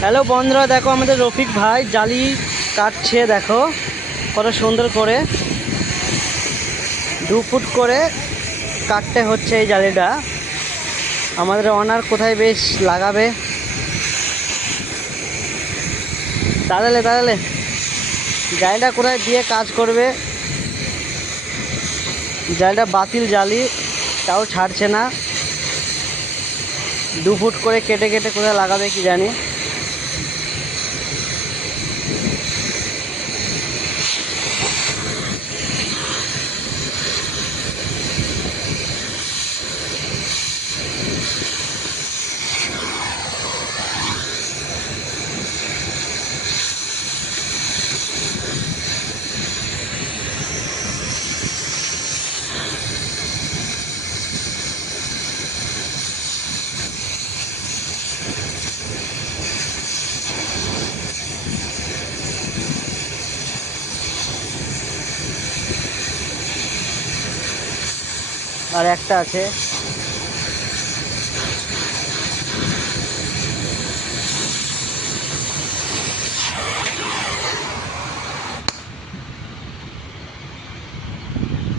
Hello বন্ধুরা, দেখো আমাদের রফিক ভাই জালি কাটছে। দেখো কত সুন্দর করে 2 ফুট করে কাটতে হচ্ছে এই জালিটা। আমাদের অনার কোথায় বেশ লাগাবে, তাহলে জালিটা কোথায় দিয়ে কাজ করবে। জালিটা বাতিল জালি, তাও ছাড়ছে না। 2 ফুট করে কেটে কেটে কোথায় লাগাবে কি জানি। আর একটা আছে।